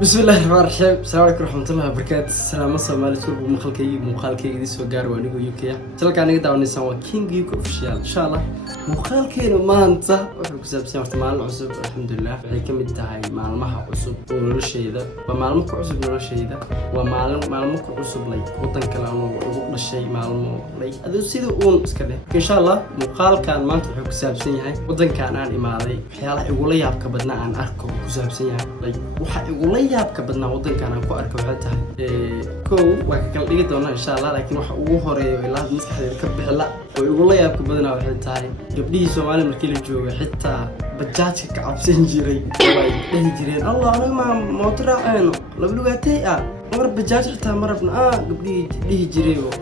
بسم الله الرحمن الرحيم. السلام عليكم ورحمة الله وبركاته. السلام عليكم سورب مخالكي دي سو gaar waa anigu UK halka aniga daawanaysan waa King UK official insha Allah mukhalkeena maanta wuxuu ku saabsan yahay maalin cusub alxamdulillah waxay ka mid tahay maalmaha cusub oo noloshayda waa maalmo ku cusub noloshayda waa maalmo ku cusub lay wadan kale aan ugu dhashay maalmo lay adoo sida uun iska leh insha Allah mukhalkan maanta wuxuu ku saabsan yahay wadankan aan imaaday waxyaalaha igu la yaabka badna aan arko ku saabsan yahay lay waxa igu la yaabka badnaa wadankan aan ku arko waxay tahay kow waa ka kala dhigi doonaa insha Allah laakiin waxa ugu horeeyo ilaa maskaxdayda ka bixila oo igu la yaabka badnaa waxay tahay gabdhihii Soomaaliya markii la joogay xitaa bajaajka ka cabsan jiray way dhahi jireen Allah anaga ma mooto raacayno laba lugaatay mar bajaaj xitaa marabna gabdhihii dhihi jiray oo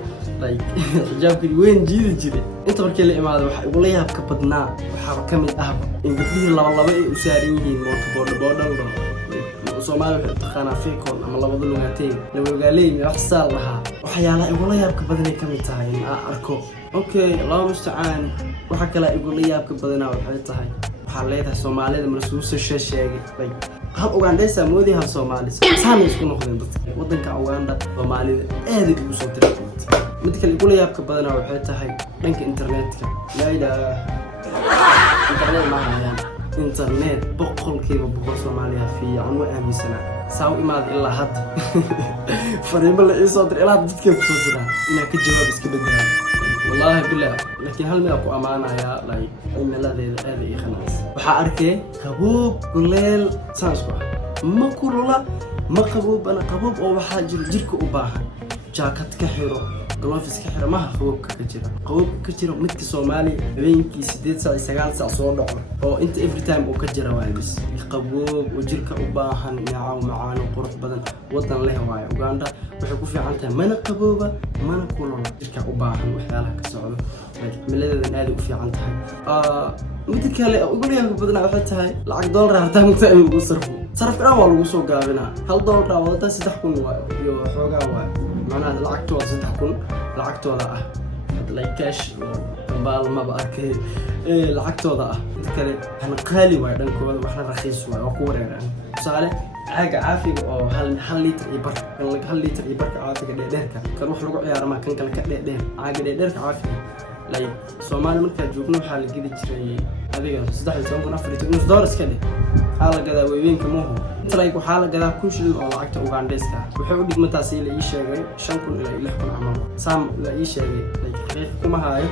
like xijaabkii weyn jiidi jiray inta markii la imaado waxa igu la yaabka badnaa waxa ka mid ah in gabdhihii laba ay u saaran yihiin mooto boodho Soomaaliya waxay taqaanaa fiikoon ama labada lugaatay laba lugaaleey wax saal lahaa waxyaalaha igu la yaabka badan ay ka mid tahay in aan arko Allah musta'aan waxa kale igu la yaabka badanaa waxay tahay waxa leedahay Soomaalida markuu soo sheegay hal Ugandesa moodi hal Soomaali saan isku noqdeen dadka wadanka Uganda Soomaalida aad ugu soo tirtay mid kale igu la yaabka badanaa waxay tahay dhanka internetka la ilaaha internet ma hayaan internet boqolkiiba boqol Soomaaliya fiican waa aaminsana saaw imaad ilaa hadda fariimo la isoo dir ilaa dadka ku soo diraan ina ka jawaab iska badalaa wallahi billah laakiin hal mid ku amaanaya lay cimiladeeda aad ay khanaas waxa arkay qaboob kuleel saasku ma kulula ma qaboob ana qaboob oo waxa jirka u baahan jaakad ka xiro gloves ka xiro ma qaboob ka jira midka Soomaaliya habeenkii 8 saac 9 saac soo dhaco oo inta every time uu ka jira waa bis qaboob oo jirka u baahan naaw macaan qurux badan wadan leh waay Uganda waxay ku fiican tahay mana qabooba mana kulula jirka u baahan waxyaalaha ka socdo cimiladeedan aad u fiican tahay mid kale ugu leeyahay badana waxay tahay lacag dollar harta inta ay ugu sarfka waa lagu soo gaabinaa $1 wada 3,000 waayo iyo xoogaa waayo macnaha lacagtooda 3,000 lacagtooda like cash baal ma baarkay lacagtooda inta kale hana qaali way dhankooda waxna raqiis way oo ku wareeraan tusaale caaga caafiga oo hal litir iyo bar caafiga dheerka kan wax lagu ciyaaro ma kan kale ka dheer caaga dheerka caafiga like Soomaali marka joogno waxa la geli jiray adiga $3,400 iska dhig xaala gadaa weeynka mooho inta like waxa la gadaa $1,000 oo lacagta Ugandeska wuxuu u dhigmataa si la ii sheegay 5,000 ilaa 6,000 amal saam la ii sheegay like qiif kuma haayo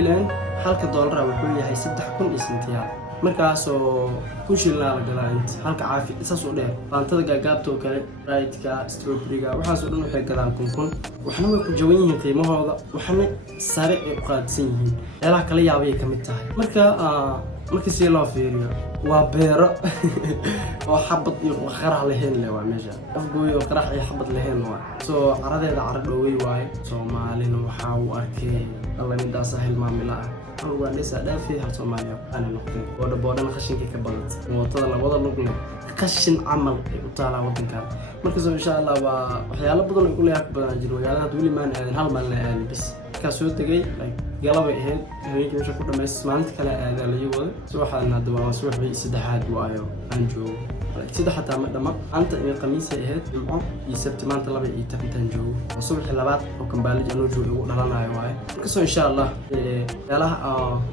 ilaan halka dollar wuxuu yahay 3,000 iyo sentiyaal markaas oo $1,000 la gadaa inta halka caafi isaas oo dheer baantada gaagaabto kale right-ka strawberry-ga waxaas oo dhan waxay gadaan 1,000 waxna way ku jaban yihiin qiimahooda waxna sare ay u qaadsan yihiin meelaha kala yaabay ka mid tahay marka si loo fiiriyo waa beero oo xabad iyo qarax lahayn leh waa meesha afgooyo qarax iyo xabad lahayn waa soo caradeeda carad dhowey waay Soomaalina waxa uu arkay alla midaas hilmaamila Ugandesa dhaafay hal Soomaaliya aan noqday boodhan qashinka ka badan mootada la wada lug leh qashin amal u taala wadankan marka soo insha Allah waa waxyaalo badan oo leeyahay badan jiro yaalaha wali ma aadan hal mal aan bis ka soo tagay like galaba ahayd habeenkii meesha ku dhameys maanta kale aada la yawada soo waxaan hadda waa subaxii saddexaad waayo aan joogo saddex xataa ma dhama anta in khamiis ahayd jumco iyo sabti maanta laba iyo tabantan joogo subaxii labaad oo Kambaalij aan joogo ugu dhalanayo waaye marka soo insha Allah yaalaha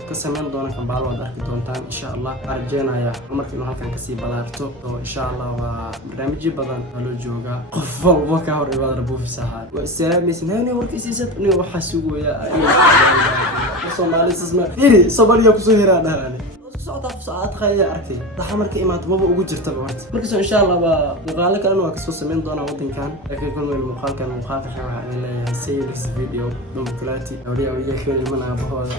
ka sameyn doona Kambaalo wada arki doontaan insha Allah arjeenaya markii halkan ka sii balaarto oo insha Allah waa barnaamijyo badan loo jooga qof walba ka hor ibaad rabuufisaha waa salaamaysan warkiisa inuu waxa suugaya Soomaali sisma Soomaaliya ku soo hiraadaan ساعات خير أركي تحمل كإمات ما بقول جرت بعد مركز إن شاء الله بقالة كانوا أكسو سمين دونا وطن كان لكن كل المقال كان مقال حوالي السيد في فيديو بمقالاتي أوري خير المنع بهذا